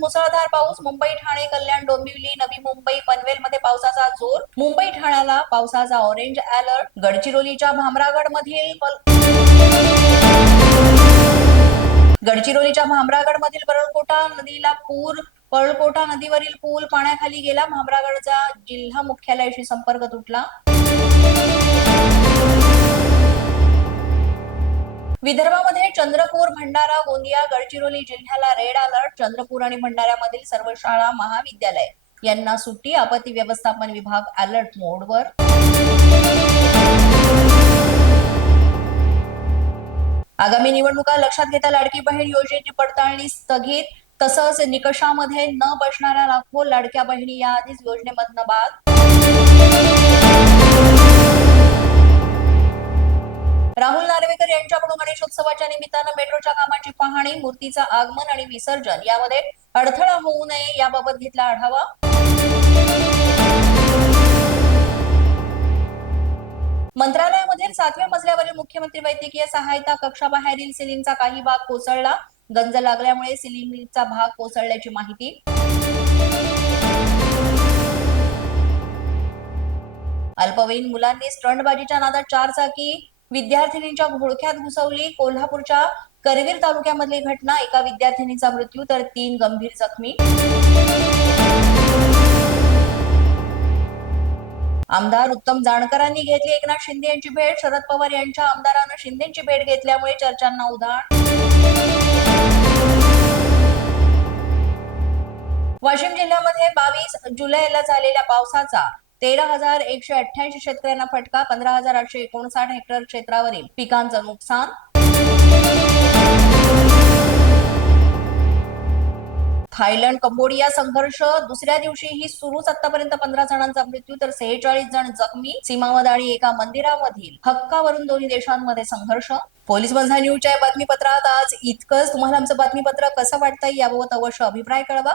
मुसळधार पाऊस मुंबई ठाणे कल्याण डोंबिवली नवी मुंबई पनवेलमध्ये पावसाचा जोर. मुंबई ठाण्याला पावसाचा ऑरेंज अलर्ट गडचिरोलीच्या भामरागड मधील गडचिरोलीच्या भामरागड मधील बरळकोटा नदीला पूर परळकोटा नदीवरील पूल पाण्याखाली गेला. भामरागडचा जिल्हा मुख्यालयाशी संपर्क तुटला. विदर्भामध्ये चंद्रपूर भंडारा गोंदिया गडचिरोली जिल्ह्याला रेड अलर्ट चंद्रपूर आणि भंडाऱ्यामधील सर्व शाळा महाविद्यालय. यांना सुट्टी आपत्ती व्यवस्थापन विभाग अलर्ट मोडवर आगामी निवडणुका लक्षात घेता लाडकी बहीण योजनेची पडताळणी स्थगित. तसंच निकषामध्ये न बसणाऱ्या लाखो लाडक्या बहिणी याआधीच योजनेमधनं बाद. गणेशोत्सवाच्या निमित्तानं मेट्रोच्या कामाची पाहणी मूर्तीचं आगमन आणि विसर्जन यामध्ये अडथळा होऊ नये याबाबत घेतला आढावा. मंत्रालयामधील सातव्या मजल्यावरील मुख्यमंत्री वैद्यकीय सहायता कक्षाबाहेरील सिलिंगचा काही भाग कोसळला. गंज लागल्यामुळे सिलिंगचा भाग कोसळल्याची माहिती. अल्पवयीन मुलांनी स्टंटबाजीच्या नादात चार चाकी विद्यार्थिनींच्या घोळक्यात घुसवली. कोल्हापूरच्या करवीर तालुक्यामधली घटना एका विद्यार्थिनीचा मृत्यू तर तीन गंभीर जखमी. आमदार उत्तम जानकरांनी घेतली एकनाथ शिंदे यांची भेट. शरद पवार यांच्या आमदारानं शिंदेची भेट घेतल्यामुळे चर्चांना उधाण. वाशिम जिल्ह्यामध्ये बावीस जुलैला झालेल्या पावसाचा तेरा हजार एकशे अठ्ठ्याऐंशी शेतकऱ्यांना फटका पंधरा हजार आठशे एकोणसाठ हेक्टर क्षेत्रावरील पिकांचं नुकसान. थायलंड कंबोडिया संघर्ष. दुसऱ्या दिवशीही सुरूच आतापर्यंत पंधरा जणांचा मृत्यू तर सेहेचाळीस जण जखमी. सीमावद आणि एका मंदिरामधील हक्कावरून दोन्ही देशांमध्ये संघर्ष. पोलीस बंधा न्यूजच्या बातमीपत्रात आज इतकंच. तुम्हाला आमचं बातमीपत्र कसं वाटतंय याबाबत अवश्य अभिप्राय कळवा.